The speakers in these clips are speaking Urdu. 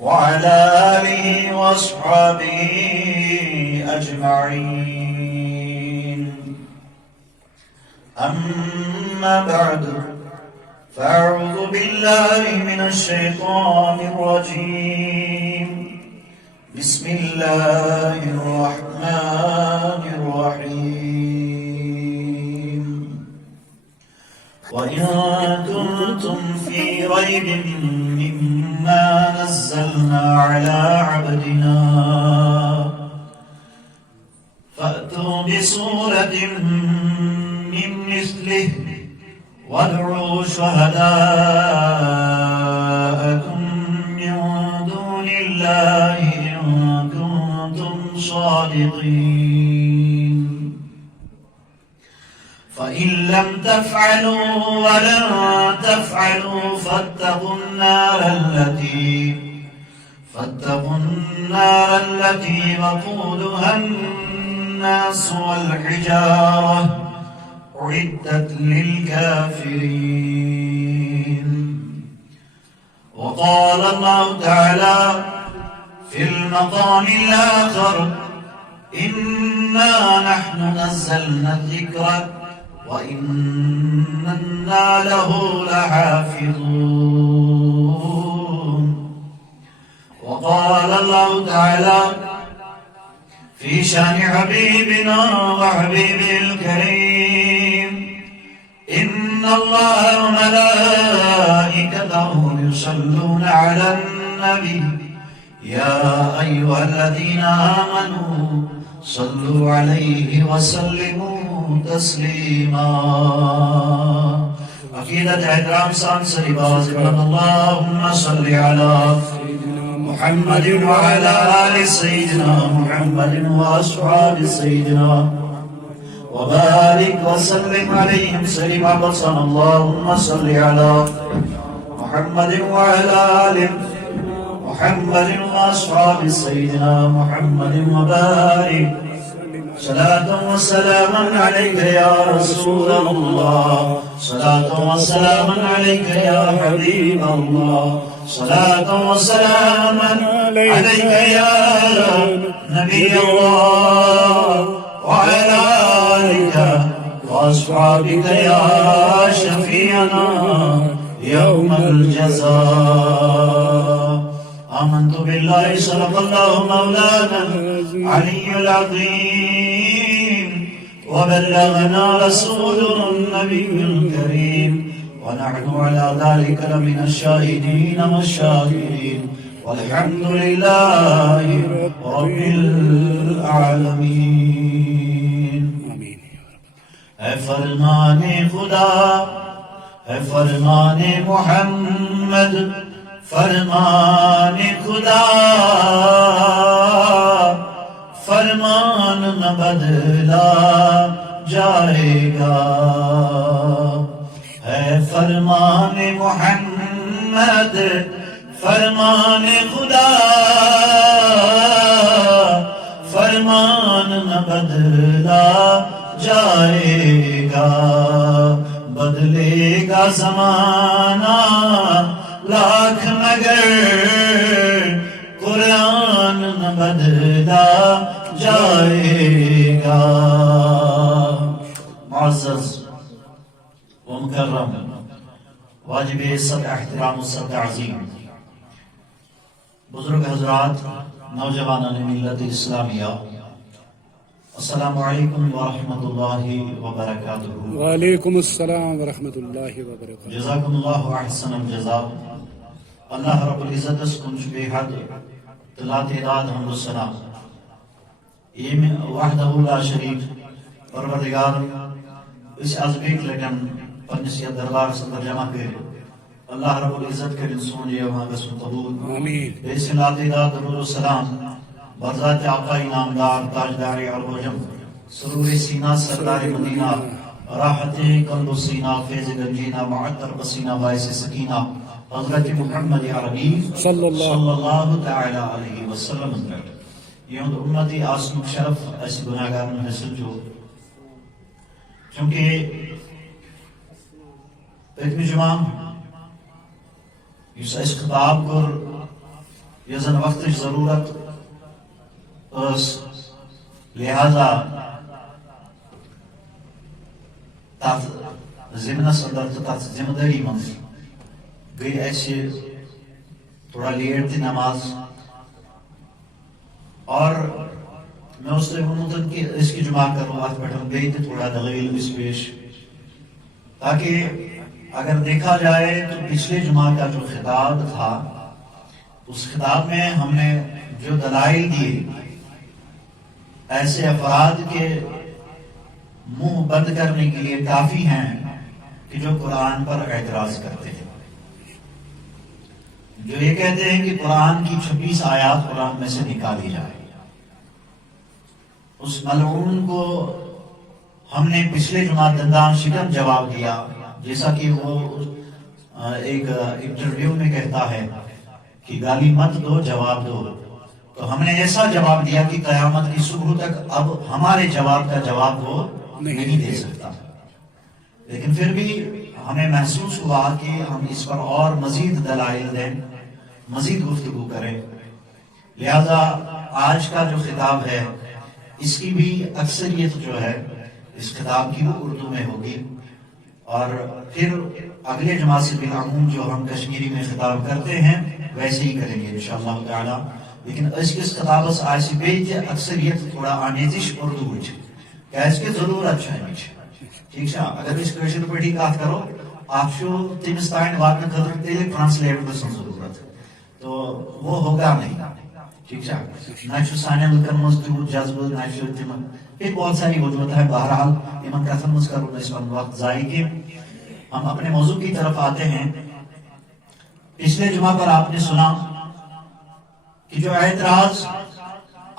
وعلى آله وأصحابه أجمعين. أما بعد، فأعوذ بالله من الشيطان الرجيم. بسم الله الرحمن الرحيم. وإن كنتم في ريب مما نزلنا على عبدنا فأتوا بسورة من مثله وادعوا شهداءكم من دون الله إن كنتم صادقين. فإن لم تفعلوا ولن تفعلوا فاتقوا النار التي وقودها الناس والحجارة أعدت للكافرين. وقال الله تعالى في المقام الآخر: إنا نحن نزلنا الذكر وإنا له لحافظون. وقال الله تعالى في شان حبيبنا وحبيبه الكريم: إن الله وملائكته يصلون على النبي يا أيها الذين آمنوا صلوا عليه وسلموا تسليما. عقیدت احترام سان سری باز اللهم صل على محمد وعلى آل سيدنا محمد وأصحاب سيدنا وبارك وسلم عليهم سليما بصنا. اللهم صل على محمد وعلى آل محمد وأصحاب سيدنا محمد وبارك صلاة وسلاما عليك يا رسول الله، صلاة وسلاما عليك يا حبيب الله، صلاة وسلاما عليك يا نبي الله، وعلى آلك وأصحابك يا شفيعنا يوم الجزاء. آمنت بالله صدق الله مولانا علي العظيم، وبلغنا رسوله النبي الكريم، ونحن على ذلك لمن الشاهدين والشاكرين، والحمد لله رب العالمين. اے فرمان خدا، اے فرمان محمد، فرمان خدا فرمان نہ بدلا جائے گا. ہے فرمان محمد فرمان خدا فرمان نہ بدلا جائے گا. بدلے گا زمانہ لاکھ مگر قرآن نہ بدلا جائے گا. معزز و مکرم واجب عزت احترام و سر تعظیم بزرگ حضرات، نوجوانان ملت اسلامیہ، السلام علیکم ورحمۃ اللہ وبرکاتہ. وعلیکم السلام ورحمۃ اللہ وبرکاتہ. جزاکم اللہ احسن الجزاء. اللہ رب العزت اس کنچ بے حد تلا تعداد حمد و ثنا یہ وحدہ لا شریک پروردگار اس عزبیک لٹن پنس یا دربار صدر جمع کر اللہ رب العزت کرن سونجے وہاں گسن قبول. آمین. اس لا تعداد درود و سلام برذات آقای نامدار تاجدار عروجم سرور سینہ سردار مدینہ راحت قلب و سینہ فیض گنجینہ معطر پسینہ باعث سکینہ حضرت محمد عربی صلی اللہ تعالی علیہ وسلم. یہ امتی آسم شرف ایسی گناہگار حاصل جو چونکہ پتمی جمعہ اس خطاب کو یزن وقت ضرورت لہذا ضمنس اندر تو تر ذمہ داری من گئی ایسے تھوڑا لیٹ تھی نماز اور میں اس سے ونوتن کہ اس کی جمع کروں ات پہ گئی تھی تھوڑا دلیل اس پیش تاکہ اگر دیکھا جائے تو پچھلے جمعہ کا جو خطاب تھا اس خطاب میں ہم نے جو دلائل دیے ایسے افراد کے منہ بند کرنے کے لیے کافی ہیں کہ جو قرآن پر اعتراض کرتے ہیں، جو یہ کہتے ہیں کہ قرآن کی 26 آیات قرآن میں سے نکالی جائے۔ اس ملعون کو ہم نے پچھلے جمعہ دندان شکن جواب دیا، جیسا کہ وہ ایک انٹرویو میں کہتا ہے کہ گالی مت دو جواب دو، تو ہم نے ایسا جواب دیا کہ قیامت کی صبح تک اب ہمارے جواب کا جواب وہ نہیں دے سکتا۔ لیکن پھر بھی ہمیں محسوس ہوا کہ ہم اس پر اور مزید دلائل دیں، مزید گفتگو کریں، لہذا آج کا جو خطاب ہے اس کی بھی اکثریت جو ہے اس خطاب کی وہ اردو میں ہوگی، اور پھر اگلے جمعہ سے بالعموم جو ہم کشمیری میں خطاب کرتے ہیں ویسے ہی کریں گے انشاءاللہ تعالی۔ لیکن اس کے خطاب سے آسی بیت اکثریت تھوڑا آمیزش اردو ہوئی کہ اس کے ضرورت ہے ٹھیک ہے۔ اگر اس کوشچن پہ ٹھیک بات کرو آپ شو تمس تائن واتن خاطر تیلے ٹرانسلیٹ کرنے ضرورت تو وہ ہوگا نہیں ٹھیک ہے۔ نہ سانین لکن مز تیوت جذبہ نہ تم پھر بہت ساری وجوہات ہے، بہرحال امن کتن مز کرو اس وقت ضائع کے ہم اپنے موضوع کی طرف آتے ہیں۔ پچھلے جمعہ پر آپ نے سنا کہ جو اعتراض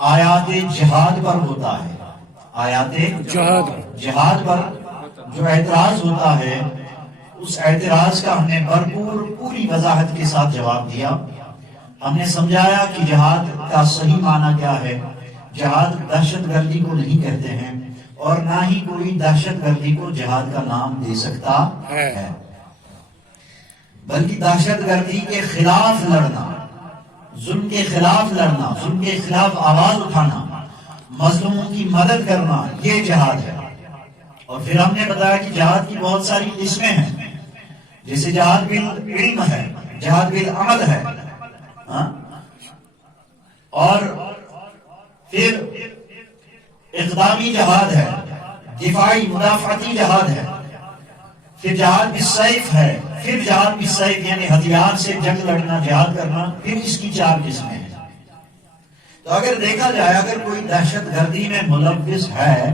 آیات جہاد پر ہوتا ہے، آیات جہاد پر جو اعتراض ہوتا ہے اس اعتراض کا ہم نے بھرپور پوری وضاحت کے ساتھ جواب دیا۔ ہم نے سمجھایا کہ جہاد کا صحیح معنی کیا ہے۔ جہاد دہشت گردی کو نہیں کہتے ہیں اور نہ ہی کوئی دہشت گردی کو جہاد کا نام دے سکتا ہے، بلکہ دہشت گردی کے خلاف لڑنا، ظلم کے خلاف لڑنا، ظلم کے خلاف آواز اٹھانا، مظلوموں کی مدد کرنا، یہ جہاد ہے۔ اور پھر ہم نے بتایا کہ جہاد کی بہت ساری قسمیں ہیں، جیسے جہاد بالعلم ہے، جہاد بالعمل ہے، اور پھر اقدامی جہاد ہے، دفاعی مدافعتی جہاد ہے، پھر جہاد بالسیف ہے، پھر جہاد بالسیف یعنی ہتھیار سے جنگ لڑنا، جہاد کرنا، پھر اس کی 4 قسمیں ہیں۔ تو اگر دیکھا جائے اگر کوئی دہشت گردی میں ملوث ہے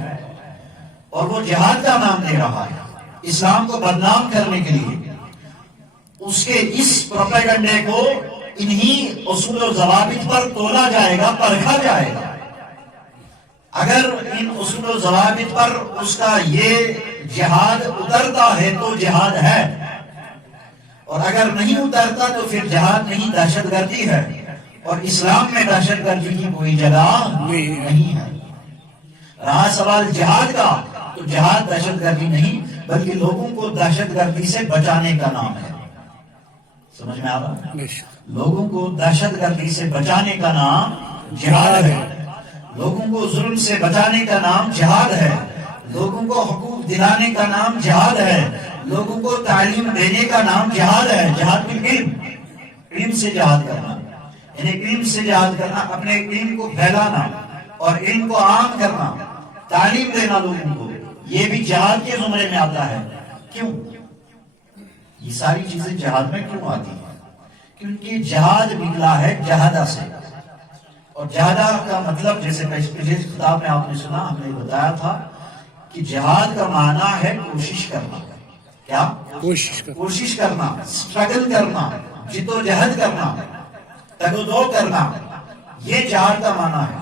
اور وہ جہاد کا نام دے رہا ہے اسلام کو بدنام کرنے کے لیے، اس کے اس پروپیگنڈے کو انہی اصول و ضوابط پر تولا جائے گا، پرکھا جائے گا۔ اگر ان اصول و ضوابط پر اس کا یہ جہاد اترتا ہے تو جہاد ہے، اور اگر نہیں اترتا تو پھر جہاد نہیں، دہشت گردی ہے، اور اسلام میں دہشت گردی کی کوئی جگہ نہیں ہے۔ رہا سوال جہاد کا تو جہاد دہشت گردی نہیں بلکہ لوگوں کو دہشت گردی سے بچانے کا نام ہے۔ سمجھ میں آ رہا ہے؟ لوگوں کو دہشت گردی سے بچانے کا نام جہاد ہے، لوگوں کو ظلم سے بچانے کا نام جہاد ہے، لوگوں کو حقوق دلانے کا نام جہاد ہے، لوگوں کو تعلیم دینے کا نام جہاد ہے۔ جہاد بالعلم، علم سے جہاد کرنا، یعنی علم سے جہاد کرنا، اپنے علم کو پھیلانا اور علم کو عام کرنا، تعلیم دینا لوگوں کو، یہ بھی جہاد کے زمرے میں آتا ہے۔ کیوں یہ ساری چیزیں جہاد میں کیوں آتی ہیں؟ کیونکہ جہاد نکلا ہے جہادہ سے، اور جہادہ کا مطلب جیسے پچھلے خطاب میں آپ نے سنا، ہم نے بتایا تھا کہ جہاد کا معنی ہے کوشش کرنا۔ کیا؟ کوشش کرنا، سٹرگل کرنا، جدوجہد کرنا، تگودو کرنا، یہ جہاد کا معنی ہے۔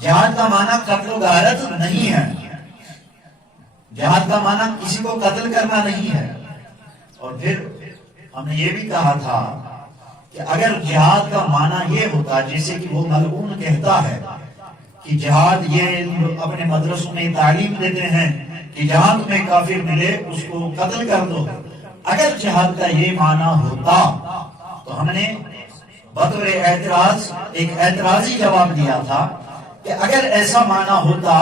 جہاد کا معنی قتل و غارت نہیں ہے، جہاد کا معنی کسی کو قتل کرنا نہیں ہے۔ اور پھر ہم نے یہ بھی کہا تھا کہ اگر جہاد کا معنی یہ ہوتا جیسے کہ وہ ملعون کہتا ہے کہ جہاد، یہ اپنے مدرسوں میں تعلیم دیتے ہیں کہ جہاں تمہیں کافر ملے اس کو قتل کر دو، اگر جہاد کا یہ معنی ہوتا تو ہم نے بطور اعتراض ایک اعتراضی جواب دیا تھا کہ اگر ایسا معنی ہوتا،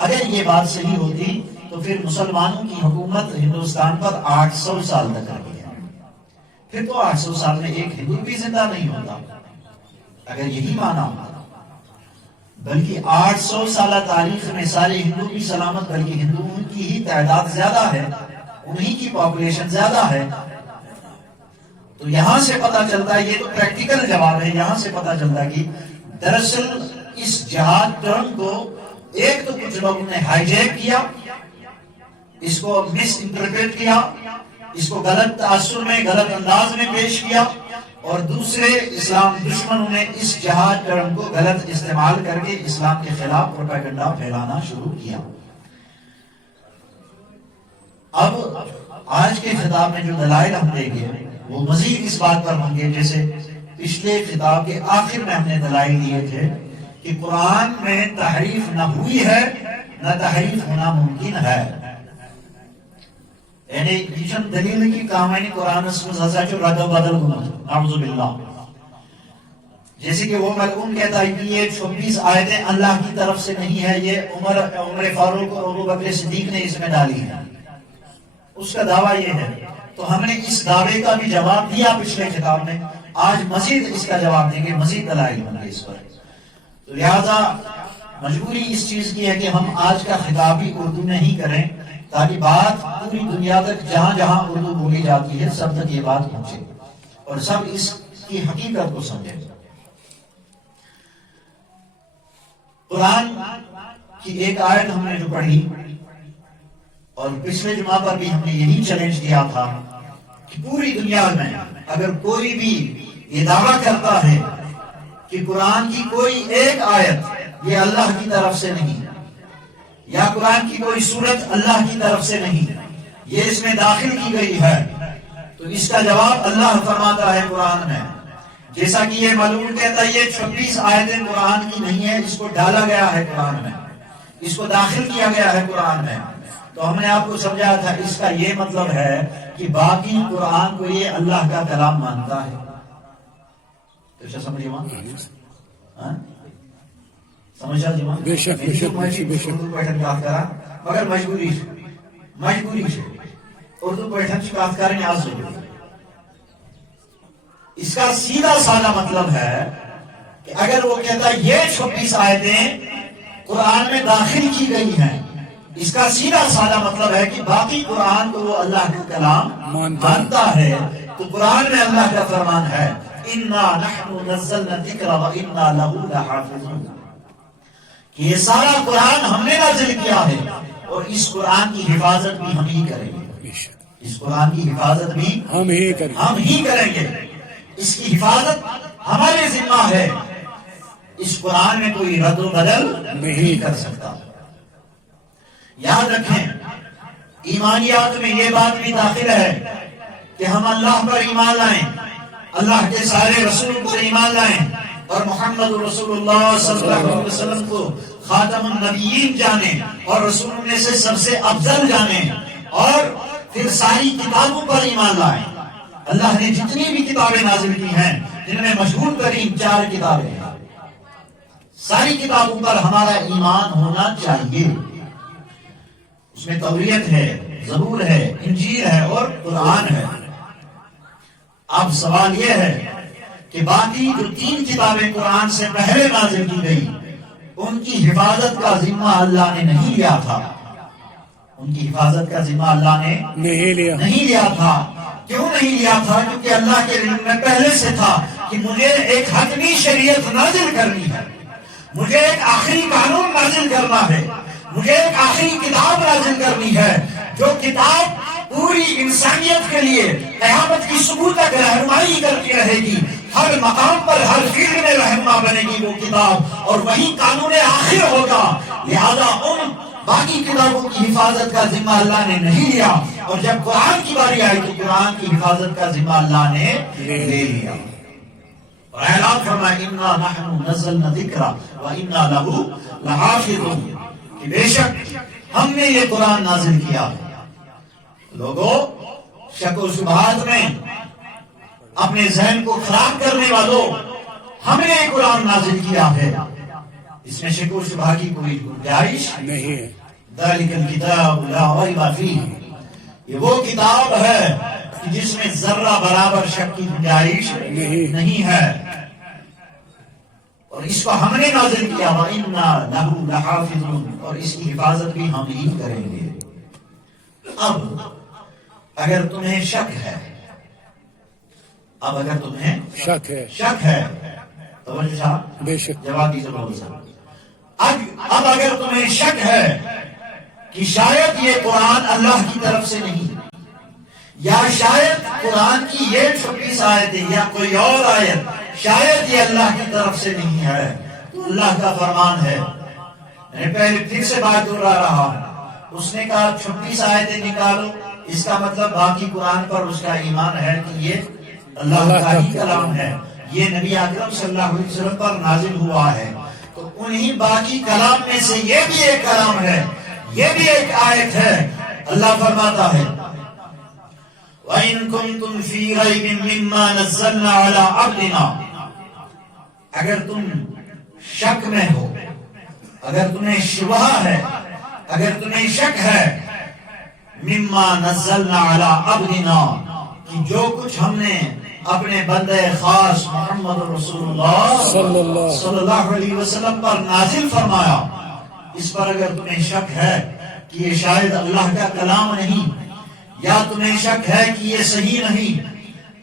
اگر یہ بات صحیح ہوتی تو پھر مسلمانوں کی حکومت ہندوستان پر 800 سال تک رہی ہے، پھر تو 800 سال میں ایک ہندو بھی زندہ نہیں ہوتا اگر یہی معنی ہوتا، بلکہ 800 سالہ تاریخ میں سارے ہندو بھی سلامت، بلکہ ہندوؤں کی ہی تعداد زیادہ ہے، انہی کی پاپولیشن زیادہ ہے۔ تو یہاں سے پتہ چلتا ہے، یہ تو پریکٹیکل جواب ہے، یہاں سے پتہ چلتا ہے کہ دراصل اس جہاد ٹرم کو ایک تو کچھ لوگوں نے ہائی جیک کیا، اس کو مس انٹرپریٹ کیا، اس کو غلط تاثر میں غلط انداز میں پیش کیا، اور دوسرے اسلام دشمنوں نے اس جہاد ٹرم کو غلط استعمال کر کے اسلام کے خلاف پروپیگنڈا پھیلانا شروع کیا۔ اب آج کے خطاب میں جو دلائل ہم دیں گے وہ مزید اس بات پر ہوں گے، جیسے پچھلے خطاب کے آخر میں ہم نے دلائل دیے تھے کہ قرآن میں تحریف نہ ہوئی ہے نہ تحریف ہونا ممکن ہے، یعنی یہ دلیل کی کامانی قرآن اس میں زیادہ جو رد و بدل گمت نعوذ باللہ، جیسے کہ وہ ملعون کہتا ہے کہ یہ 26 آیتیں اللہ کی طرف سے نہیں ہے، یہ عمر فاروق اور ابو بکر صدیق نے اس میں ڈالی ہے، اس کا دعویٰ یہ ہے۔ تو ہم نے اس دعوے کا بھی جواب دیا پچھلے خطاب میں، آج مزید اس کا جواب دیں گے، مزید دلائل ہوں گے اس پر۔ تو لہذا مجبوری اس چیز کی ہے کہ ہم آج کا خطاب بھی اردو میں ہی کریں، تاکہ بات پوری دنیا تک جہاں جہاں اردو بولی جاتی ہے سب تک یہ بات پہنچے اور سب اس کی حقیقت کو سمجھیں۔ قرآن کی ایک آیت ہم نے جو پڑھی، اور پچھلے جمعہ پر بھی ہم نے یہی چیلنج دیا تھا کہ پوری دنیا میں اگر کوئی بھی یہ دعویٰ کرتا ہے کہ قرآن کی کوئی ایک آیت یہ اللہ کی طرف سے نہیں، یا قرآن کی کوئی سورت اللہ کی طرف سے نہیں، یہ اس میں داخل کی گئی ہے، تو اس کا جواب اللہ فرماتا ہے قرآن میں، جیسا کہ یہ معلوم کہتا ہے یہ 26 آیتیں قرآن کی نہیں ہے، اس کو ڈالا گیا ہے قرآن میں، اس کو داخل کیا گیا ہے قرآن میں۔ تو ہم نے آپ کو سمجھایا تھا اس کا یہ مطلب ہے کہ باقی قرآن کو یہ اللہ کا کلام مانتا ہے۔ تو کیا سمجھے وہاں؟ سمجھا جی وہاں؟ بے شک بے شک بے شک اردو پیٹھن کی بات کرا مگر مجبوری سے اردو پیٹھن کی بات کریں آج ضروری۔ اس کا سیدھا سادہ مطلب ہے کہ اگر وہ کہتا ہے یہ 26 آیتیں قرآن میں داخل کی گئی ہیں، اس کا سیدھا سادہ مطلب ہے کہ باقی قرآن کو وہ اللہ کا کلام مانتا ہے۔ تو قرآن میں اللہ کا فرمان ہے اِنَّا نَحْنُ نَزَّلْنَا الذِّكْرَ وَإِنَّا لَهُ لَحَافِظُونَ، کہ یہ سارا قرآن ہم نے نازل کیا ہے اور اس قرآن کی حفاظت بھی ہم ہی کریں گے، اس قرآن کی حفاظت بھی ہم ہی کریں گے، اس کی حفاظت ہمارے ذمہ ہے، اس قرآن میں کوئی رد و بدل نہیں کر سکتا۔ یاد رکھیں ایمانیات میں یہ بات بھی داخل ہے کہ ہم اللہ پر ایمان لائیں، اللہ کے سارے رسول پر ایمان لائیں، اور محمد رسول اللہ صلی اللہ علیہ وسلم کو خاتم النبیین جانیں اور رسولوں میں سے سب سے افضل جانیں، اور پھر ساری کتابوں پر ایمان لائیں۔ اللہ نے جتنی بھی کتابیں نازل کی ہیں جن میں مشہور ترین 4 کتابیں ہیں، ساری کتابوں پر ہمارا ایمان ہونا چاہیے۔ اس میں توریت ہے، زبور ہے، انجیل ہے اور قرآن ہے۔ اب سوال یہ ہے کہ باقی جو 3 کتابیں قرآن سے پہلے نازل کی گئی ان کی حفاظت کا ذمہ اللہ نے نہیں لیا تھا، ان کی حفاظت کا ذمہ اللہ نے نہیں لیا تھا۔ کیوں نہیں لیا تھا؟ کیونکہ اللہ کے علم میں پہلے سے تھا کہ مجھے ایک حتمی شریعت نازل کرنی ہے، مجھے ایک آخری قانون نازل کرنا ہے، مجھے ایک آخری کتاب نازل کرنی ہے، جو کتاب پوری انسانیت کے لیے قیامت کی صبح تک رہنمائی کرتی رہے گی، ہر مقام پر ہر فیلڈ میں رہنما بنے گی وہ کتاب، اور وہی قانون آخر ہوگا۔ لہذا ان باقی کتابوں کی حفاظت کا ذمہ اللہ نے نہیں لیا، اور جب قرآن کی باری آئی تو قرآن کی حفاظت کا ذمہ اللہ نے لے لیا، اور اعلان فرمایا اِنَّا نَحْنُ نَزَّلْنَا الذِّكْرَ وَإِنَّا لَهُ لَحَافِظُونَ، کہ بے شک ہم نے یہ قرآن نازل کیا۔ لوگوں شک و شبہات میں اپنے ذہن کو خراب کرنے والوں، ہم نے قرآن نازل کیا ہے، اس میں شک و شبہ کی کوئی گنجائش نہیں ہے. ذالک الکتاب لا ریب فیہ، یہ وہ کتاب ہے کہ جس میں ذرہ برابر شک کی گنجائش نہیں ہے، اور اس کو ہم نے نازل کیا وَإِنَّا لَهُ لَحَافِظُونَ، اور اس کی حفاظت بھی ہم ہی کریں گے. اب اگر تمہیں شک ہے، شک ہے توجہ صاحب، بے شک. جواب دیجیے بابو صاحب. اب اگر تمہیں شک ہے کہ شاید یہ قرآن اللہ کی طرف سے نہیں، یا شاید قرآن کی یہ 26 آیتیں یا کوئی اور آیت شاید یہ اللہ کی طرف سے نہیں ہے، تو اللہ کا فرمان ہے. میں پہلے پھر سے بات دہرا رہا ہوں، اس نے کہا 26 آیتیں نکالو، اس کا مطلب باقی قرآن پر اس کا ایمان ہے کہ یہ اللہ کا ہی کلام ہے، یہ نبی اکرم صلی اللہ علیہ وسلم پر نازل ہوا ہے. تو انہی باقی کلام میں سے یہ بھی ایک کلام ہے، یہ بھی ایک آیت ہے. اللہ فرماتا ہے وَإِن كُنتُمْ فِي رَيْبٍ مِّمَّا نَزَّلْنَا عَلَىٰ عَبْدِنَا، اگر تم شک میں ہو، اگر تمہیں شبہ ہے، اگر تمہیں شک ہے مِّمَّا نَزَّلْنَا عَلَىٰ عَبْدِنَا، کہ جو کچھ ہم نے اپنے بندے خاص محمد رسول اللہ صلی اللہ علیہ وسلم پر نازل فرمایا، اس پر اگر تمہیں شک ہے کہ یہ شاید اللہ کا کلام نہیں، یا تمہیں شک ہے کہ یہ صحیح نہیں،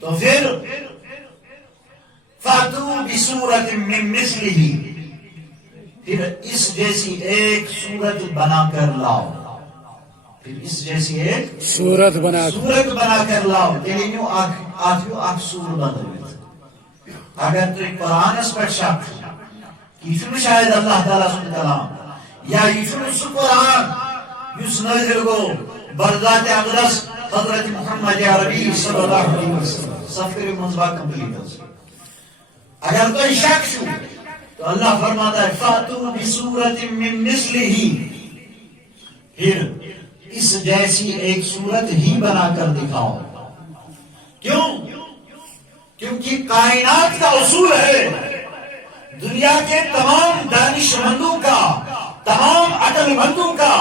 تو پھر فَأْتُوا بِسُورَةٍ مِّن مِّثْلِهِ، پھر اس جیسی ایک صورت بنا کر لاؤ، پھر اس جیسی ایک صورت بنا کر لاؤ. Geliyor aksur bandırıyor. Agar tu Kur'an aspet şak, ki şayet Allah Teala sun kalam, ya yüşünü su Kur'an, yüz nazirgo, barzat-ı akdas, Hazreti Muhammed Arabi sallallahu aleyhi ve sellem, safir-i munzba complete. Agar tu şak şu, تو اللہ فرماتا ہے فَاتُوا بِسُورَةٍ مِّن مِّثْلِهِ، پھر اس جیسی ایک صورت ہی بنا کر دکھاؤ. کیوں؟ کیونکہ کائنات کا اصول ہے، دنیا کے تمام دانش مندوں کا، تمام عقل مندوں کا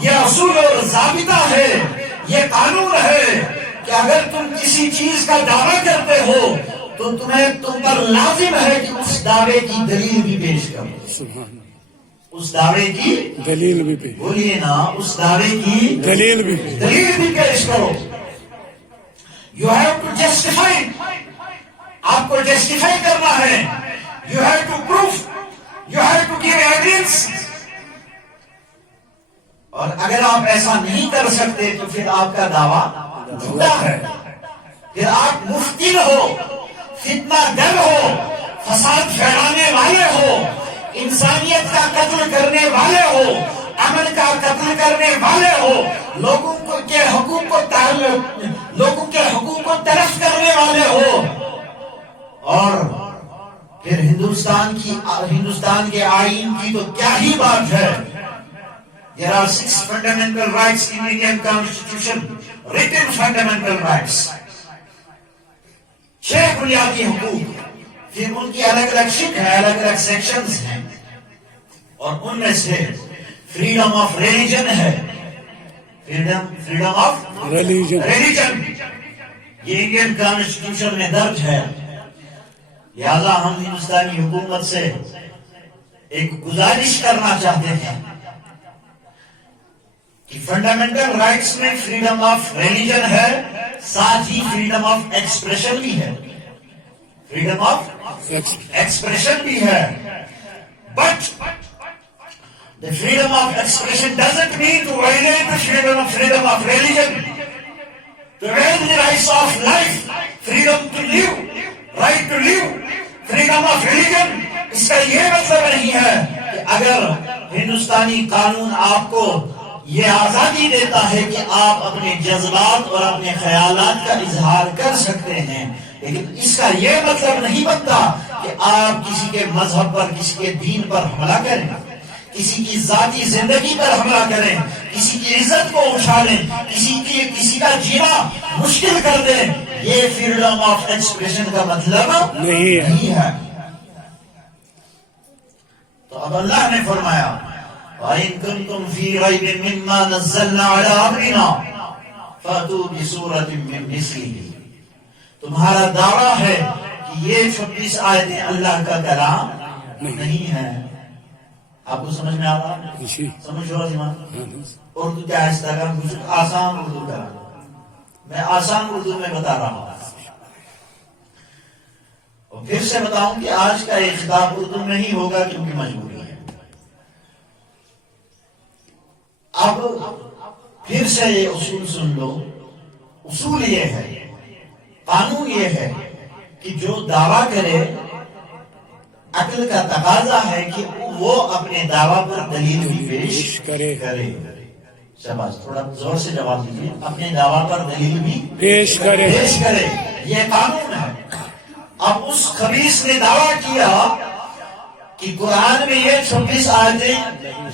یہ اصول اور ضابطہ ہے، یہ قانون ہے کہ اگر تم کسی چیز کا دعویٰ کرتے ہو تو تم پر لازم ہے کہ اس دعوے کی دلیل بھی پیش کرو. اس دعوے کی دلیل بھی پیش، بولیے نا، اس دعوے کی دلیل بھی پیش کرو. یو ہیو ٹو جسٹیفائی، آپ کو جسٹیفائی کرنا ہے. You have to proof, you have to give evidence. اور اگر آپ ایسا نہیں کر سکتے تو پھر آپ کا دعویٰ جھوٹا ہے، پھر آپ مفتن ہو، فتنہ گر ہو، فساد پھیلانے والے ہو، انسانیت کا قتل کرنے والے ہو، امن کا قتل کرنے والے ہو، لوگوں کے حقوق کو تلف کرنے والے ہو. اور پھر ہندوستان کے آئین کی تو کیا ہی بات ہے. There are 6 fundamental rights in Indian Constitution, written fundamental rights. 6 بنیادی حقوق، پھر ان کی الگ الگ شکل ہے، الگ الگ سیکشنز ہیں، اور ان میں سے فریڈم آف ریلیجن ہے. فریڈم آف ریلیجن یہ انڈین کانسٹیٹیوشن میں درج ہے. لہذا ہم ہندوستانی حکومت سے ایک گزارش کرنا چاہتے ہیں کہ فنڈامنٹل رائٹس میں فریڈم آف ریلیجن ہے، ساتھ ہی فریڈم آف ایکسپریشن بھی ہے. فریڈم آف ایکسپریشن بھی ہے. But the freedom of expression doesn't mean to violate the freedom of religion, to violate the rights of life, freedom to live, right to live, freedom of religion. اس کا یہ مطلب نہیں ہے کہ اگر ہندوستانی قانون آپ کو یہ آزادی دیتا ہے کہ آپ اپنے جذبات اور اپنے خیالات کا اظہار کر سکتے ہیں، لیکن اس کا یہ مطلب نہیں بنتا کہ آپ کسی کے مذہب پر، کسی کے دین پر حملہ کریں، کسی کی ذاتی زندگی پر حملہ کریں، کسی کی عزت کو اچھالیں، کسی کا جینا مشکل کر دیں، یہ فریڈم آف ایکسپریشن کا مطلب نہیں ہے۔ تو اب اللہ نے فرمایا وَإِن كُنتُمْ فِي رَيْبٍ مِّمَّا نَزَّلْنَا عَلَىٰ عَبْدِنَا فَأْتُوا بِسُورَةٍ مِّن مِّثْلِهِ، تمہارا دعویٰ ہے کہ یہ 26 آیتیں اللہ کا کلام نہیں ہے۔ آپ کو سمجھ میں آ رہا؟ سمجھ رہا جی؟ اردو کیا آہستہ کا کچھ آسان اردو کا، میں آسان اردو میں بتا رہا ہوں۔ اور پھر سے بتاؤں کہ آج کا یہ خطاب اردو میں ہی ہوگا کیونکہ مجبوری ہے۔ اب پھر سے یہ اصول سن لو، اصول یہ ہے، قانون یہ ہے کہ جو دعویٰ کرے عقل کا تقاضا ہے کہ وہ اپنے دعویٰ پر دلیل بھی پیش کرے۔ شاباش، تھوڑا زور سے جواب دیجیے، اپنے دعویٰ پر دلیل بھی پیش کرے، یہ قانون ہے۔ اب اس خبیث نے دعویٰ کیا کہ قرآن میں یہ 26 آیتیں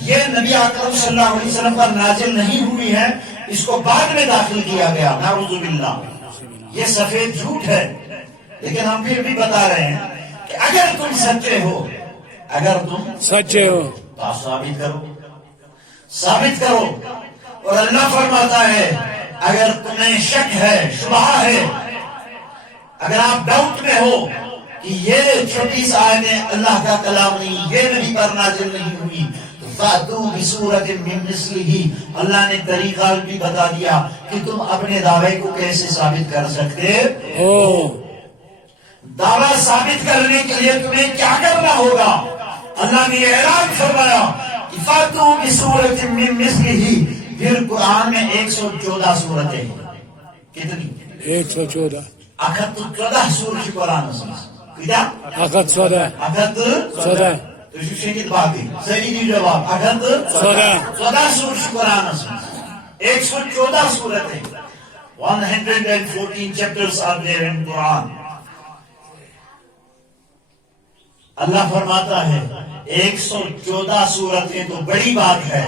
یہ نبی اکرم صلی اللہ علیہ وسلم پر نازل نہیں ہوئی ہیں، اس کو بعد میں داخل کیا گیا، نعوذ باللہ، یہ سفید جھوٹ ہے۔ لیکن ہم پھر بھی بتا رہے ہیں کہ اگر تم سچے ہو تو آپ ثابت کرو۔ اور اللہ فرماتا ہے اگر تمہیں شک ہے، شبہ ہے، اگر آپ ڈاؤٹ میں ہو کہ یہ 26 آیتیں اللہ کا کلام نہیں، یہ نبی پر نازل نہیں ہوئی، تو فَأْتُوا بِسُورَةٍ مِّن مِّثْلِهِ، اللہ نے طریقہ بھی بتا دیا کہ تم اپنے دعوے کو کیسے ثابت کر سکتے ہو۔ دعویٰ ثابت کرنے کے لیے تمہیں کیا کرنا ہوگا؟ اللہ نے یہ اعلان فرمایا کہ فَأْتُوا بِسُورَةٍ مِّن مِّثْلِهِ، پھر قرآن میں 114 سورتیں ہیں۔ کتنی؟ 114 14 سورة قرآن کیا؟ 14 شکل باقی صحیح جواب 14 سورة قرآن 114 سورتیں، 114 chapters are there in Quran۔ اللہ فرماتا ہے 114 سورتیں تو بڑی بات ہے،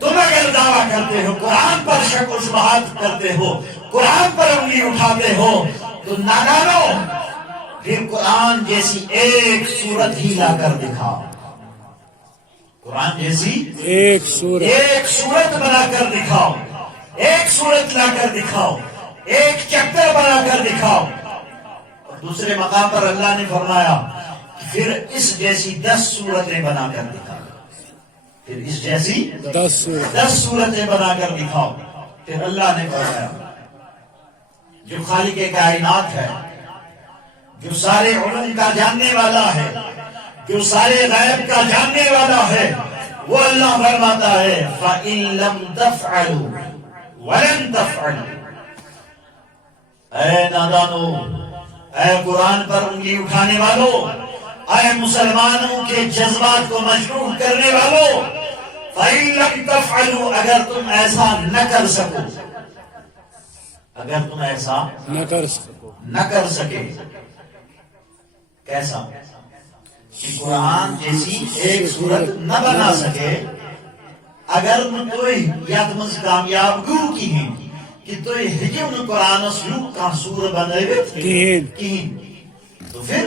تم اگر دعویٰ کرتے ہو، قرآن پر شک و شبہات کرتے ہو، قرآن پر انگلی اٹھاتے ہو، تو نادانو پھر قرآن جیسی ایک سورت ہی لا کر دکھاؤ، قرآن جیسی ایک سورت بنا کر دکھاؤ، ایک سورت لا کر دکھاؤ، ایک چیپٹر بنا کر دکھاؤ۔ اور دوسرے مقام پر اللہ نے فرمایا پھر اس جیسی 10 سورتیں بنا کر دکھاؤ، پھر اس جیسی 10 سورتیں بنا کر دکھاؤ۔ پھر اللہ نے فرمایا جو خالق کائنات ہے، جو سارے علوم کا جاننے والا ہے، جو سارے غیب کا جاننے والا ہے، وہ اللہ فرماتا ہے فَإِن لَمْ تَفْعَلُوا وَلَن تَفْعَلُوا، اے نادانو، اے قرآن پر انگلی اٹھانے والوں، اے مسلمانوں کے جذبات کو مجروح کرنے والوں، فَإِن لَمْ تَفْعَلُوا، اگر تم ایسا نہ کر سکو، اگر تم ایسا نہ کر سکے، کیسا؟ کہ قرآن جیسی ایک صورت نہ بنا سکے، اگر توی یادمز کامیاب گو کی ہیں کہ توی حکم قرآن سلوک کا سور بنائیت کہیں، تو پھر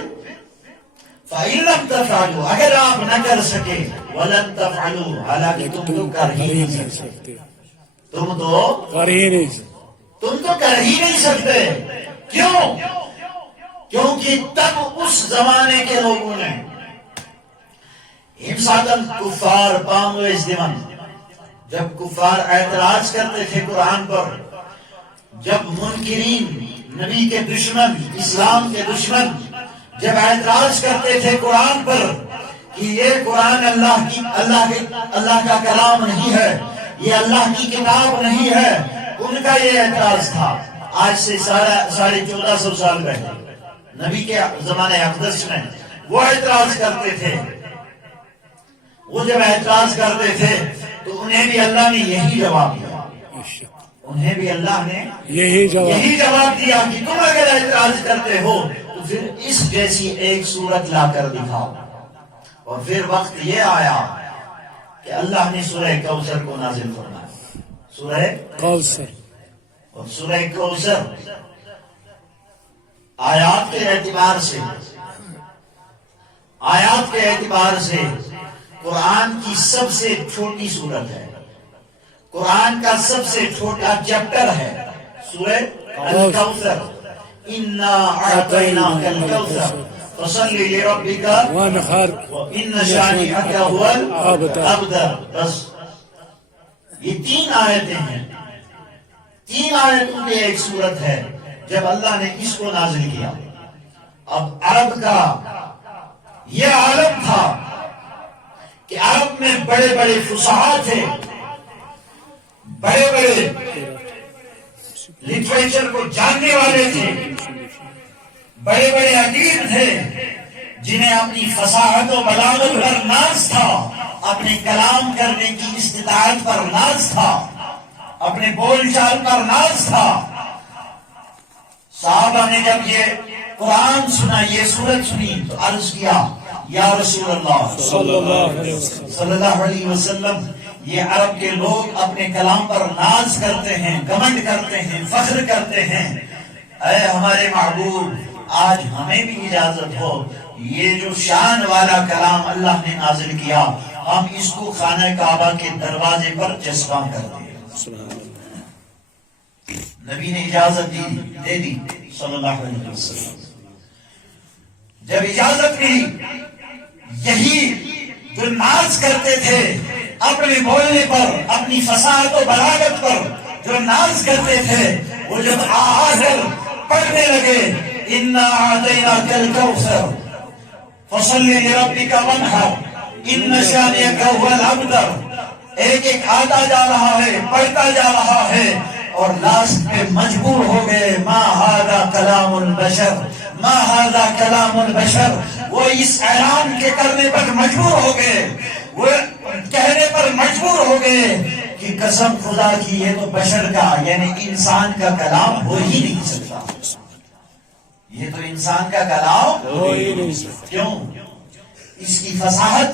فَإِن لَمْ تَفْعَلُوا، اگر آپ نہ کر سکے، وَلَن تَفْعَلُوا، حالانکہ تم تو کر ہی نہیں سکتے، تم تو کر ہی نہیں سکتے۔ کیوں؟ کیونکہ تب اس زمانے کے لوگوں نے ہمسادن کفار پانگو ازدیمن، جب کفار اعتراض کرتے تھے قرآن پر، جب منکرین، نبی کے دشمن، اسلام کے دشمن جب اعتراض کرتے تھے قرآن پر کہ یہ قرآن اللہ کا کلام نہیں ہے، یہ اللہ کی کتاب نہیں ہے، ان کا یہ اعتراض تھا۔ آج سے 1450 سال پہلے نبی کے زمانے اقدس میں وہ اعتراض کرتے تھے۔ وہ جب اعتراض کرتے تھے تو انہیں بھی اللہ نے یہی جواب دیا، انہیں بھی اللہ نے یہی جواب دیا کہ تم اگر اعتراض کرتے ہو تو پھر اس جیسی ایک صورت لا کر دکھاؤ۔ اور پھر وقت یہ آیا کہ اللہ نے سورہ کوثر کو نازل فرمایا. سورہ کوثر اور سورہ کوثر آیات کے اعتبار سے قرآن کی سب سے چھوٹی سورت ہے. قرآن کا سب سے چھوٹا چیپٹر ہے سورہ الکوثر. انا اعطیناک الکوثر فصلی لربک وانحر ان شانئک هو الابتر. بس یہ 3 آیتیں ہیں. 3 آیتوں کی ایک سورت ہے. جب اللہ نے اس کو نازل کیا، اب عرب کا یہ عالم تھا کہ عرب میں بڑے بڑے فصحاء تھے، بڑے بڑے لٹریچر کو جاننے والے تھے، بڑے بڑے ادیب تھے جنہیں اپنی فصاحت و بلاغت پر ناز تھا، اپنے کلام کرنے کی استطاعت پر ناز تھا، اپنے بول چال پر ناز تھا. صحابہ نے جب یہ قرآن سنا، یہ سورت سنی، تو عرض کیا یا رسول اللہ صلی اللہ علیہ وسلم، یہ عرب کے لوگ اپنے کلام پر ناز کرتے ہیں، گھمنڈ کرتے ہیں، فخر کرتے ہیں. اے ہمارے محبوب، آج ہمیں بھی اجازت ہو یہ جو شان والا کلام اللہ نے نازل کیا، ہم اس کو خانہ کعبہ کے دروازے پر چسپاں کر دیں. نبی نے اجازت دے دی صلی اللہ علیہ وسلم. جب اجازت ملی، یہی جو ناز کرتے تھے اپنے بولنے پر، اپنی فصاحت و بلاغت پر جو ناز کرتے تھے، وہ جب آخر پڑھنے لگے انا اعطیناک الکوثر فصلی لربک وانحر ان شانئک هو الابتر، ایک ایک آتا جا رہا ہے، پڑھتا جا رہا ہے، اور لاسٹ پہ مجبور ہو گئے ما ھذا کلام البشر، ما ھذا کلام البشر. وہ اس اعلان کے کرنے پر مجبور ہو گئے، وہ کہنے پر مجبور ہو گئے کہ قسم خدا کی یہ تو بشر کا یعنی انسان کا کلام ہو ہی نہیں سکتا. یہ تو انسان کا کلام ہو ہی نہیں سکتا. کیوں؟ اس کی فصاحت،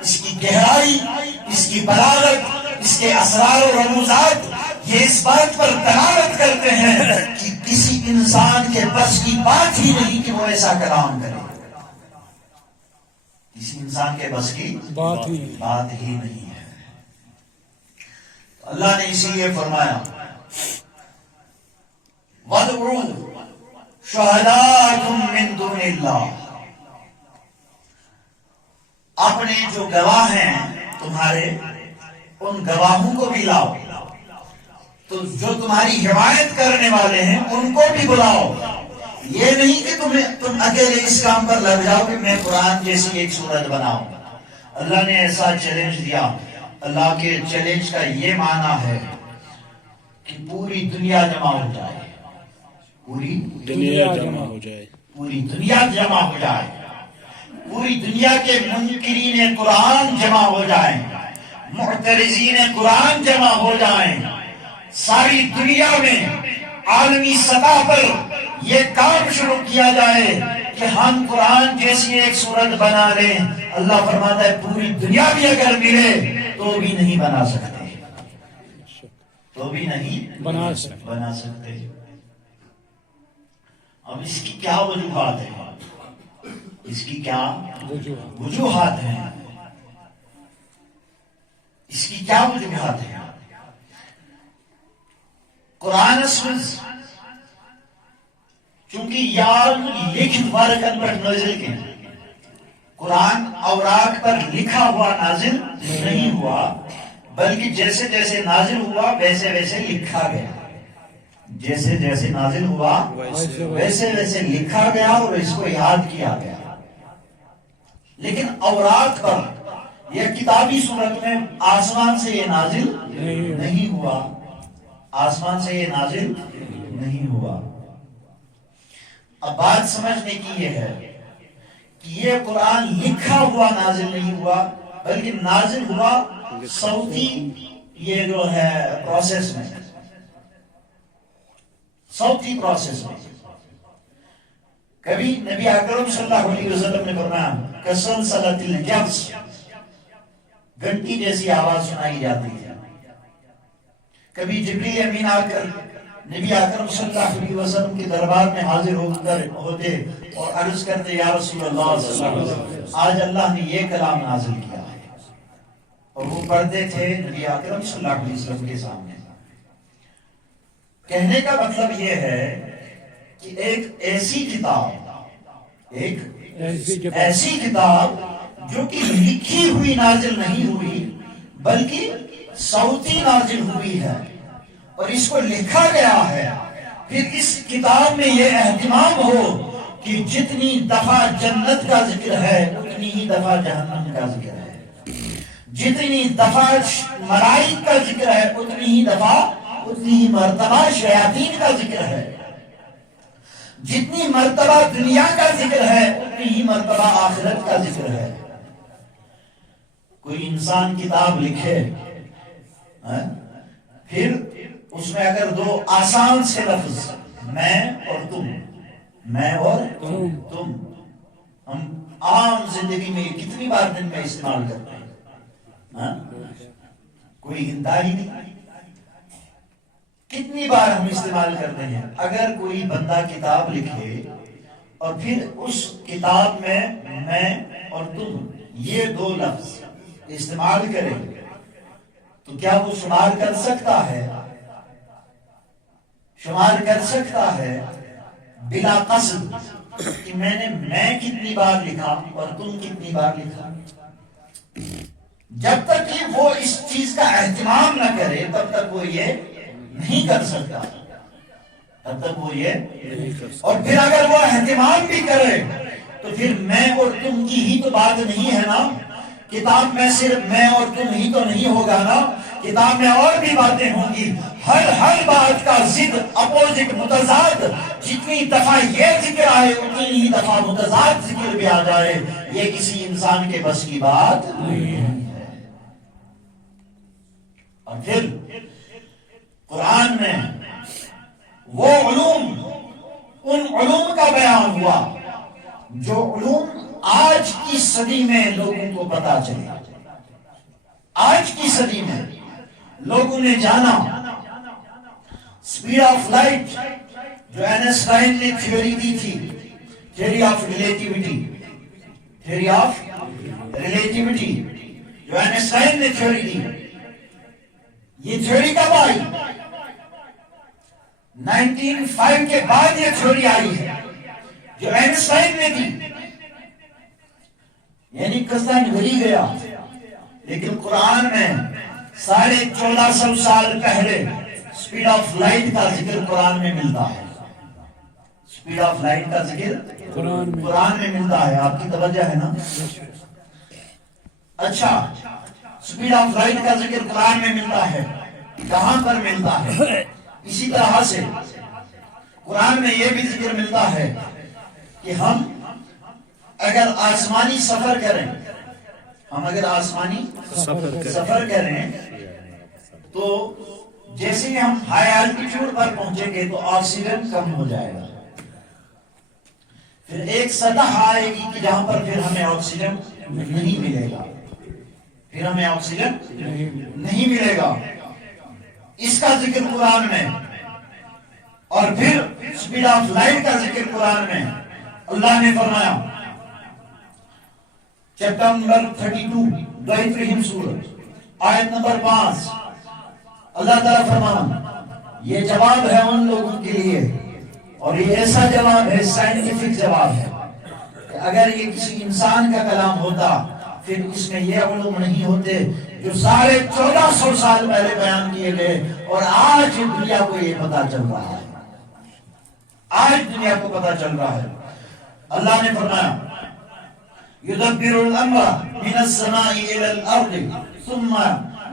اس کی گہرائی، اس کی بلاغت، اس کے اسرار و رموزات یہ اس بات پر دلالت کرتے ہیں کہ کسی انسان کے بس کی بات ہی نہیں کہ وہ ایسا کلام کرے. کسی انسان کے بس کی بات ہی نہیں ہے. اللہ نے اسی لیے فرمایا وَادْعُوا شُهَدَاءَكُم مِّن دُونِ اللَّهِ، اپنے جو گواہ ہیں تمہارے، ان گواہوں کو بھی لاؤ. تو جو تمہاری حمایت کرنے والے ہیں ان کو بھی بلاؤ. یہ نہیں کہ تم اکیلے اس کام پر لگ جاؤ کہ میں قرآن جیسی ایک سورت بناؤں. اللہ نے ایسا چیلنج دیا. اللہ کے چیلنج کا یہ معنی ہے کہ پوری دنیا جمع ہو جائے، پوری دنیا جمع ہو جائے، پوری دنیا جمع ہو جائے، پوری دنیا کے منکرین قرآن جمع ہو جائیں، معترضین قرآن جمع ہو جائیں. ساری دنیا میں عالمی سطح پر یہ کام شروع کیا جائے کہ ہم قرآن جیسی ایک سورت بنا لیں. اللہ فرماتا ہے پوری دنیا بھی اگر ملے تو بھی نہیں بنا سکتے، تو بھی نہیں بنا سکتے. اب اس کی کیا وجوہات ہیں؟ اس کی کیا وجوہات ہیں؟ اس کی کیا وجوہات ہیں؟ قرآن چونکہ یاد لکھ ورکن پر نازل کے، قرآن اوراق پر لکھا ہوا نازل نہیں ہوا، بلکہ جیسے جیسے نازل ہوا ویسے ویسے لکھا گیا. جیسے جیسے نازل ہوا ویسے ویسے لکھا گیا اور اس کو یاد کیا گیا. لیکن اوراق پر یا کتابی صورت میں آسمان سے یہ نازل نہیں ہوا، آسمان سے یہ نازل نہیں ہوا. اب بات سمجھنے کی یہ ہے کہ یہ قرآن لکھا ہوا نازل نہیں ہوا، بلکہ نازل ہوا صوتی یہ جو ہے پروسیس میں، صوتی پروسیس میں. کبھی نبی اکرم صلی اللہ علیہ وسلم نے فرمایا کسلسلۃ الجرس، گھنٹی جیسی آواز سنائی جاتی ہے. کبھی جبریل امین آ کر نبی اکرم صلی اللہ علیہ وسلم کے دربار میں حاضر ہوتے اور عرض کرتے یا رسول اللہ صلی اللہ علیہ وسلم آج اللہ نے یہ کلام نازل کیا ہے، اور وہ پڑھتے تھے نبی اکرم صلی اللہ علیہ وسلم کے سامنے. کہنے کا مطلب یہ ہے کہ ایک ایسی کتاب جو کہ لکھی ہوئی نازل نہیں ہوئی بلکہ صوتی نازل ہوئی ہے، اور اس کو لکھا گیا ہے. پھر اس کتاب میں یہ اہتمام ہو کہ جتنی دفعہ جنت کا ذکر ہے اتنی ہی دفعہ جہنم کا ذکر ہے، جتنی دفعہ ملائکہ کا ذکر ہے اتنی ہی مرتبہ شیاطین کا ذکر ہے، جتنی مرتبہ دنیا کا ذکر ہے اتنی ہی مرتبہ آخرت کا ذکر ہے. کوئی انسان کتاب لکھے پھر اس میں اگر دو آسان سے لفظ میں اور تم ہم عام زندگی میں کتنی بار دن میں استعمال کرتے ہیں؟ کوئی گنتا ہی نہیں. کتنی بار ہم استعمال کرتے ہیں. اگر کوئی بندہ کتاب لکھے اور پھر اس کتاب میں اور تم یہ دو لفظ استعمال کرے تو کیا وہ شمار کر سکتا ہے بلا قصد کہ میں کتنی بار لکھا اور تم کتنی بار لکھا؟ جب تک کہ وہ اس چیز کا اہتمام نہ کرے تب تک وہ یہ نہیں کر سکتا. اور پھر اگر وہ اہتمام بھی کرے تو پھر میں اور تم کی ہی تو بات نہیں ہے نا. کتاب میں صرف میں اور تم ہی تو نہیں ہوگا نا، کتاب میں اور بھی باتیں ہوں گی. ہر بات کا ضد اپوزٹ متضاد جتنی دفعہ یہ ذکر آئے اتنی ہی دفعہ متضاد ذکر بھی آ جائے. یہ کسی انسان کے بس کی بات نہیں ہے. اور پھر قرآن میں وہ ان علوم کا بیان ہوا جو علوم آج کی صدی میں لوگوں کو پتا چلے. آج کی صدی میں لوگوں نے جانا سپیڈ آف لائٹ جو اینسٹائن نے تھیوری دی تھی، تھیوری آف ریلیٹیوٹی جو اینسٹائن نے تھیوری دی. یہ تھیوری کب آئی؟ 1905 کے بعد یہ تھیوری آئی ہے جو اینسٹائن نے دی. یعنی قصہ بھولی گیا، لیکن قرآن میں 1450 سال پہلے سپیڈ آف لائٹ کا ذکر قرآن میں ملتا ہے. سپیڈ آف لائٹ کا ذکر قرآن میں ملتا ہے. آپ کی توجہ ہے نا؟ اچھا، سپیڈ آف لائٹ کا ذکر قرآن میں ملتا ہے. کہاں پر ملتا ہے؟ اسی طرح سے قرآن میں یہ بھی ذکر ملتا ہے کہ ہم اگر آسمانی سفر کریں تو جیسے ہی ہم ہائی الٹیٹیوڈ پر پہنچیں گے تو آکسیجن کم ہو جائے گا. پھر ایک سطح آئے گی کہ جہاں پر پھر ہمیں آکسیجن نہیں ملے گا. اس کا ذکر قرآن میں، اور پھر سپیڈ آف لائٹ کا ذکر قرآن میں. اللہ نے فرمایا چیپٹر نمبر 32 سورت آیت نمبر 5، اللہ تعالیٰ فرمانا یہ جواب ہے ان لوگوں کے لیے، اور یہ ایسا جواب ہے، سائنٹیفک جواب ہے کہ اگر یہ کسی انسان کا کلام ہوتا پھر اس میں یہ علوم نہیں ہوتے جو 1450 سال پہلے بیان کیے گئے، اور آج دنیا کو یہ پتا چل رہا ہے. اللہ نے فرمایا يدبر الأمر من السماء إلى الأرض ثم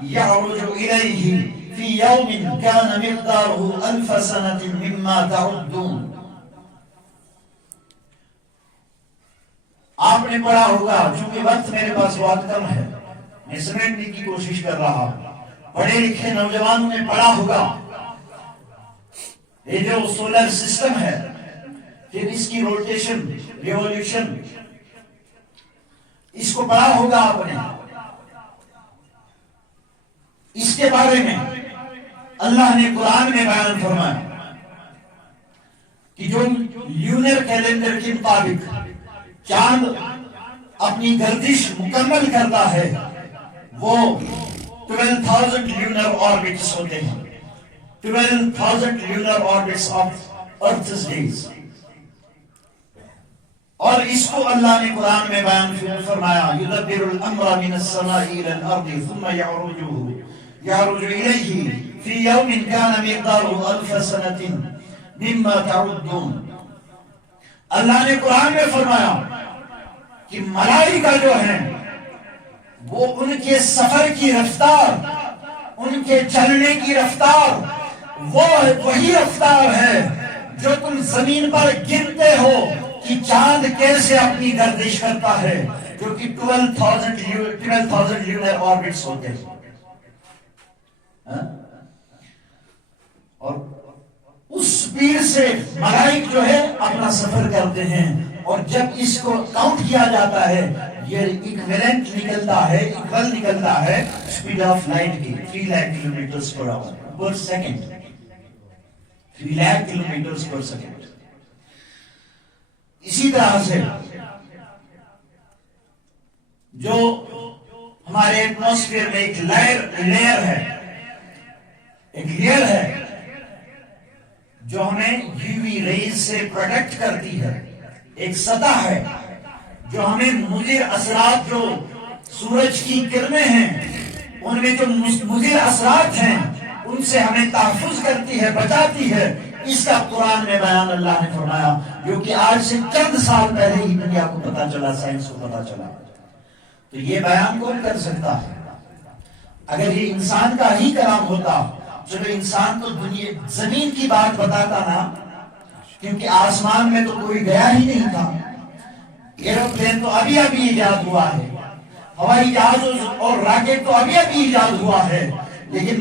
يعرج إليه في يوم كان مقداره 1000 سنة مما تعدون. آپ نے پڑھا ہوگا، چونکہ وقت میرے پاس بہت کم ہے میں سمیٹنے کی کوشش کر رہا ہوں. پڑھے لکھے نوجوانوں نے پڑھا ہوگا یہ جو سولر سسٹم ہے، پھر اس کی روٹیشن، ریولیوشن، اس کو پڑھا ہوگا آپ نے. اس کے بارے میں اللہ نے قرآن میں بیان فرمایا کہ جو لیونر کیلنڈر کے مطابق چاند اپنی گردش مکمل کرتا ہے وہ 12,000 lunar orbits ہوتے ہیں. 12,000 lunar orbits of Earth's days. اور اس کو اللہ نے قرآن میں بیان فرمایا يُدَبِّرُ الْأَمْرَ مِنَ السَّمَاءِ إِلَى الْأَرْضِ ثُمَّ يَعْرُجُ إِلَيْهِ فِي يَوْمٍ كَانَ مِقْدَارُهُ أَلْفَ سَنَةٍ مِمَّا تَعُدُّونَ. اللہ نے قرآن میں فرمایا کہ ملائکہ جو ہیں وہ ان کے سفر کی رفتار، ان کے چلنے کی رفتار وہ وہی رفتار ہے جو تم زمین پر گنتے ہو کہ چاند کیسے اپنی گردش کرتا ہے، جو کہ 12,000 lunar orbits ہوتے ہیں. اور اس سپیڈ سے ملائک جو ہے اپنا سفر کرتے ہیں، اور جب اس کو کاؤنٹ کیا جاتا ہے یہ ایکویلنٹ نکلتا ہے، ایکول نکلتا ہے سپیڈ آف لائٹ کی 3 lakh kilometres per hour per second. 3 lakh kilometres per second. اسی طرح سے جو ہمارے ایٹماسفیئر میں ایک لیئر ہے جو ہمیں یو وی ریز سے پروٹیکٹ کرتی ہے، ایک سطح ہے جو ہمیں مضر اثرات، جو سورج کی کرنیں ہیں ان میں جو مضر اثرات ہیں ان سے ہمیں تحفظ کرتی ہے، بچاتی ہے. اس کا قرآن میں بیان اللہ نے فرمایا جو کہ آج سے چند سال پہلے ہی دنیا کو پتا چلا، سائنس کو پتا چلا. تو یہ بیان کون کر سکتا ہے؟ اگر یہ انسان کا ہی کلام ہوتا، چلو انسان تو دنیا زمین کی بات بتاتا نا، کیونکہ آسمان میں تو کوئی گیا ہی نہیں تھا. ایروپلین تو ابھی ایجاد ہوا ہے، ہوائی جہاز اور راکٹ تو ابھی ایجاد ہوا ہے، لیکن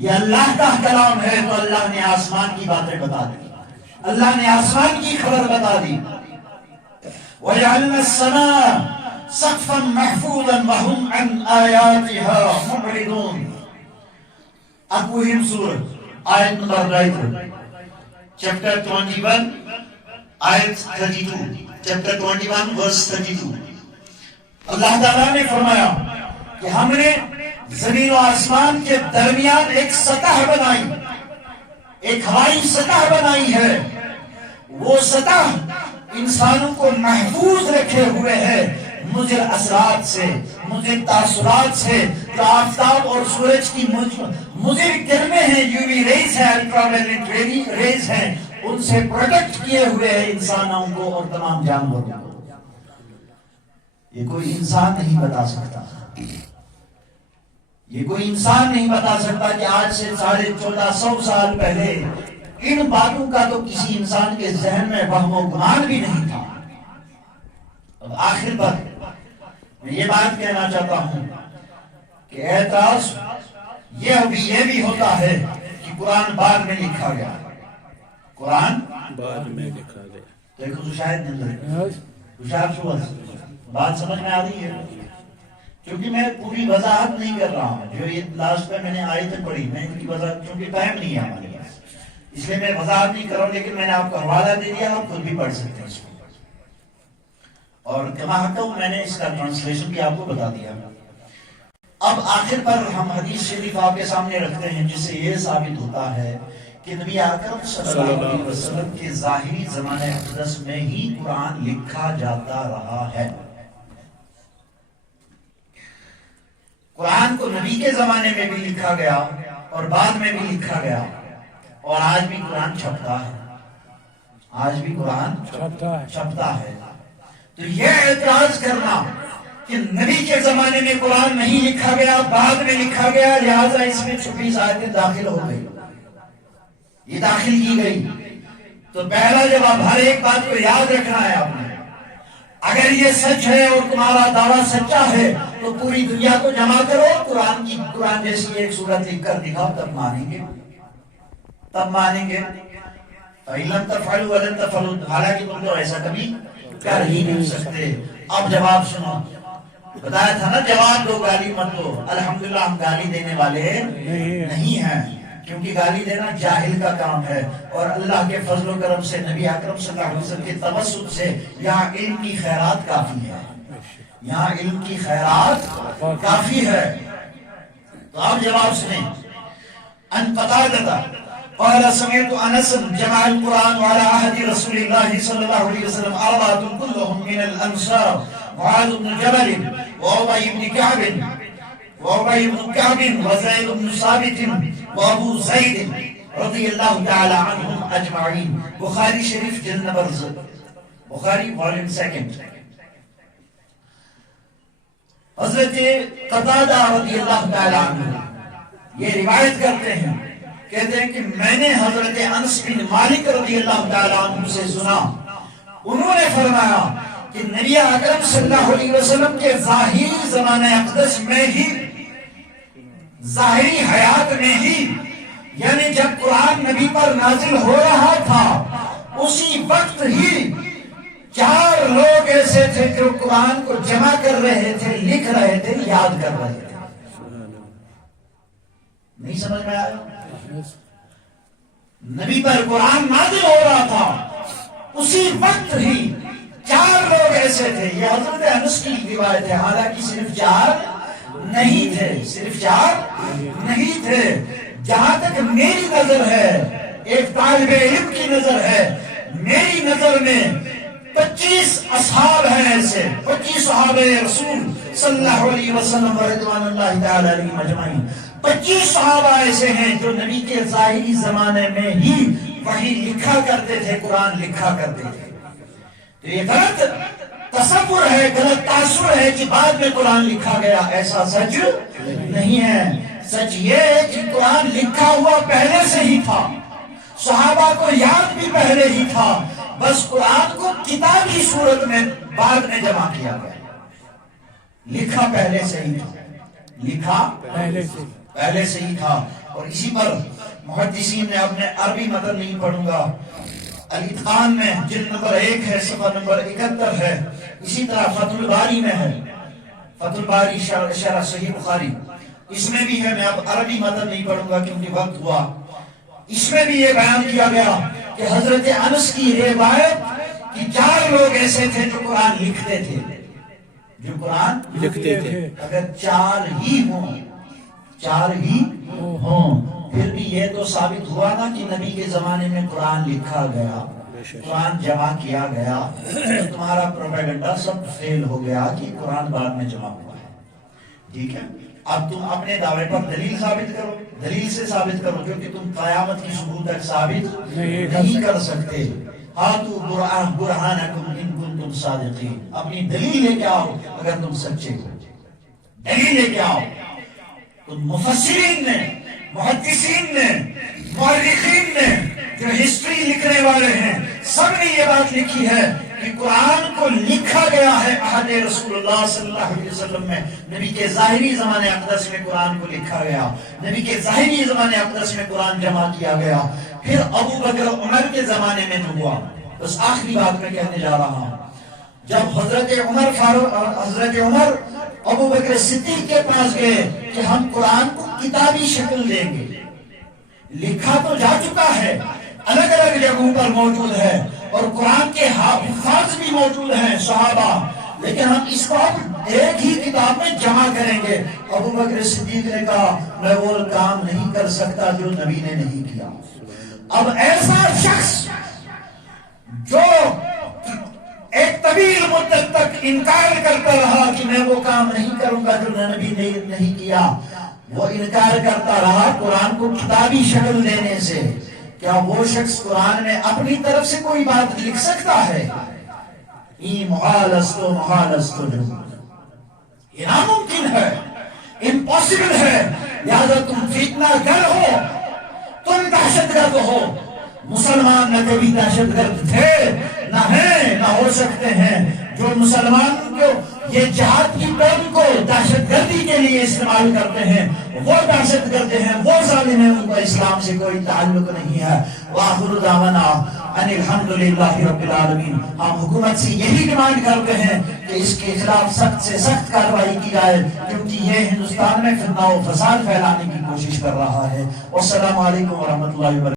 یہ اللہ کا کلام ہے تو اللہ نے آسمان کی باتیں بتا دی، اللہ نے آسمان کی خبر بتا دی. وَجَعَلْنَا السَّمَاءَ سَقْفًا مَحْفُوظًا وَهُمْ عَنْ آيَاتِهَا مُعْرِضُونَ. اکوہم سورۃ آیت نمبر 9 چیپٹر 21 آیت 32. چیپٹر 21 ورس 32. اللہ تعالیٰ نے فرمایا کہ ہم نے زمین و آسمان کے درمیان ایک سطح بنائی، ایک ہوائی سطح بنائی ہے. وہ سطح انسانوں کو محفوظ رکھے ہوئے ہے مضر اثرات سے، مضر تاثرات سے. جو آفتاب اور سورج کی مضر کرنیں ہیں، یو وی ریز ہیں، الٹرا وائلٹ ریز ہیں، ان سے پروٹیکٹ کیے ہوئے ہیں انسانوں کو اور تمام جانوروں کو. یہ کوئی انسان نہیں بتا سکتا، یہ کوئی انسان نہیں بتا سکتا کہ آج سے 1450 سال پہلے ان باتوں کا تو کسی انسان کے ذہن میں وہم و گمان بھی نہیں تھا. اب آخر پر میں یہ بات کہنا چاہتا ہوں کہ اعتراض یہ بھی ہوتا ہے کہ قرآن بعد میں لکھا گیا، قرآن بعد میں لکھا گیا. دیکھو شاید بات سمجھ میں آ رہی ہے، کیونکہ میں پوری وضاحت نہیں کر رہا ہوں. جو یہ لاسٹ پہ میں نے آیتیں پڑھی، میں ان کی وضاحت، کیونکہ ٹائم نہیں ہے ہمارے پاس، اس لیے میں وضاحت نہیں کر رہا ہوں، لیکن میں نے آپ کو حوالہ دے دیا، آپ خود بھی پڑھ سکتے ہیں اس کو. اور کما حقہ میں نے اس کا ٹرانسلیشن بھی آپ کو بتا دیا. اب آخر پر ہم حدیث شریف آپ کے سامنے رکھتے ہیں جس سے یہ ثابت ہوتا ہے کہ نبی اکرم صلی اللہ علیہ وسلم کے ظاہری زمانہ اقدس میں ہی قرآن لکھا جاتا رہا ہے. قرآن کو نبی کے زمانے میں بھی لکھا گیا اور بعد میں بھی لکھا گیا، اور آج بھی قرآن چھپتا ہے، آج بھی قرآن چھپتا ہے. تو یہ اعتراض کرنا کہ نبی کے زمانے میں قرآن نہیں لکھا گیا، بعد میں لکھا گیا، لہذا اس میں 26 آیتیں داخل ہو گئی، یہ داخل کی گئی. تو پہلا جواب، ہر ایک بات کو یاد رکھنا ہے آپ نے. اگر یہ سچ ہے اور تمہارا دعویٰ سچا ہے تو پوری دنیا کو جمع کرو، قرآن جیسی ایک سورت لکھ کر دکھاؤ، تب مانیں گے، تب مانیں گے. فَإِلَّمْ تَفْعَلُوا وَلَنْ تَفْعَلُوا، حالانکہ تم تو ایسا کبھی کر ہی نہیں سکتے. اب جواب سنو، بتایا تھا نا جواب دو گالی مت دو. الحمدللہ ہم گالی دینے والے نہیں ہیں، کیونکہ گالی دینا جاہل کا کام ہے، اور اللہ کے فضل و کرم سے نبی اکرم صلی اللہ علیہ وسلم کے توسط سے یہاں علم کی خیرات کافی ہے، یہاں علم کی خیرات کافی ہے. تو آپ جواب سنیں. ان قتادہ قال سمعت انس جمع القرآن على عهد رسول الله صلى الله عليه وسلم أربعة كلهم من الأنصار معاذ بن جبل وأبي بن كعب وزيد بن ثابت وأبو زيد رضي الله تعالى عنهم أجمعين. بخاری شریف جلد نمبر بخاری والیوم 2. حضرت قتادہ رضی اللہ تعالی عنہ یہ روایت کرتے ہیں، کہتے ہیں کہ میں نے حضرت انس بن مالک رضی اللہ تعالی عنہ سے سنا، انہوں نے فرمایا کہ نبی اکرم صلی اللہ علیہ وسلم کے ظاہری زمانہ اقدس میں ہی، ظاہری حیات میں ہی، یعنی جب قرآن نبی پر نازل ہو رہا تھا اسی وقت ہی 4 لوگ ایسے تھے جو قرآن کو جمع کر رہے تھے، لکھ رہے تھے، یاد کر رہے تھے. نہیں سمجھ میں آیا؟ نبی پر قرآن نازل ہو رہا تھا اسی وقت ہی 4 لوگ ایسے تھے. یہ حضرت انس کی روایت ہے، حالانکہ صرف 4 نہیں تھے، صرف 4 نہیں تھے. جہاں تک میری نظر ہے، ایک طالب علم کی نظر ہے، میری نظر میں 25 اصحاب ہیں ایسے، 25 صحابہ رسول صلی اللہ علیہ وسلم رضوان اللہ تعالی علیہم اجمعین. 25 صحابہ ایسے ہیں جو نبی کے ظاہری زمانے میں ہی وحی لکھا کرتے تھے، قرآن لکھا کرتے تھے. تو یہ غلط تصور ہے، غلط تاثر ہے کہ بعد میں قرآن لکھا گیا. ایسا سچ نہیں ہے. سچ یہ ہے کہ قرآن لکھا ہوا پہلے سے ہی تھا، صحابہ کو یاد بھی پہلے ہی تھا، بس قرآن کو کتابی صورت میں بعد میں جمع کیا گیا. لکھا پہلے سے ہی تھا، لکھا پہلے سے ہی تھا. اور اسی پر محدثین نے اپنے عربی متن نہیں پڑھوں گا، الاتقان میں جلد نمبر 1 ہے، صفحہ نمبر 71 ہے. اسی طرح فتح الباری میں ہے، فتح الباری شرح صحیح بخاری، اس میں بھی ہے. میں اب عربی متن نہیں پڑھوں گا کیونکہ وقت ہوا. اس میں بھی یہ بیان کیا گیا کہ حضرت انس کی روایت کہ 4 لوگ ایسے تھے جو قرآن لکھتے تھے، جو قرآن لکھتے تھے. اگر 4 ہی ہوں پھر بھی یہ تو ثابت ہوا نا کہ نبی کے زمانے میں قرآن لکھا گیا، قرآن جمع کیا گیا. تمہارا پروپیگنڈا سب فیل ہو گیا کہ قرآن بعد میں جمع ہوا ہے. ٹھیک ہے، اب تم اپنے دعوے پر دلیل ثابت کرو، دلیل سے ثابت کرو، کیونکہ تم قیامت کی صبح تک ثابت نہیں کر سکتے. ہاتھو برہانکم ان کنتم صادقین، اپنی دلیل لے کے آؤ اگر تم سچے ہو، دلیل لے کے آؤ. تو مفسرین نے، محدثین نے، مورخین نے، جو ہسٹری لکھنے والے ہیں، سب نے یہ بات لکھی ہے کہ قرآن کو لکھا گیا ہے عہد رسول اللہ صلی اللہ علیہ وسلم میں. نبی کے ظاہری زمانے اقدس میں قرآن کو لکھا گیا، نبی کے ظاہری زمانے اقدس میں قرآن جمع کیا گیا. پھر ابو بکر عمر کے زمانے میں جو ہوا، بس آخری بات میں کہنے جا رہا ہوں، جب حضرت عمر ابو بکر صدیق کے پاس گئے کہ ہم قرآن کو کتابی شکل دیں گے، لکھا تو جا چکا ہے، الگ الگ جگہوں پر موجود ہے، اور قرآن کے حفاظ بھی موجود ہیں صحابہ، لیکن ہم اس کو ایک ہی کتاب میں جمع کریں گے. ابو بکر صدیق نے کہا میں وہ کام نہیں کر سکتا جو نبی نے نہیں کیا. اب ایسا شخص جو ایک طویل مدت تک انکار کرتا رہا کہ میں وہ کام نہیں کروں گا جو نبی نے نہیں کیا، وہ انکار کرتا رہا قرآن کو کتابی شکل دینے سے، کیا وہ شخص قرآن میں اپنی طرف سے کوئی بات لکھ سکتا ہے؟ محال است یہ ناممکن ہے، امپاسبل ہے. لہذا تم فتنہ گر ہو، تم دہشت گرد ہو. مسلمان نہ کبھی دہشت گرد تھے، نہ ہیں، نہ ہو سکتے ہیں. جو مسلمان کو یہ جہاد کی ٹرم کو دہشت گردی کے لیے استعمال کرتے ہیں، وہ دہشت گرد ہیں، وہ ظالم ہیں، ان کو اسلام سے کوئی تعلق نہیں ہے. وآخر دعوانا ان الحمدللہ رب العالمین۔ ہم حکومت سے یہی ڈیمانڈ کرتے ہیں کہ اس کے خلاف سخت سے سخت کارروائی کی جائے، کیونکہ یہ ہندوستان میں فتنہ و فساد پھیلانے کی کوشش کر رہا ہے۔ والسلام علیکم ورحمۃ اللہ وبرکاتہ۔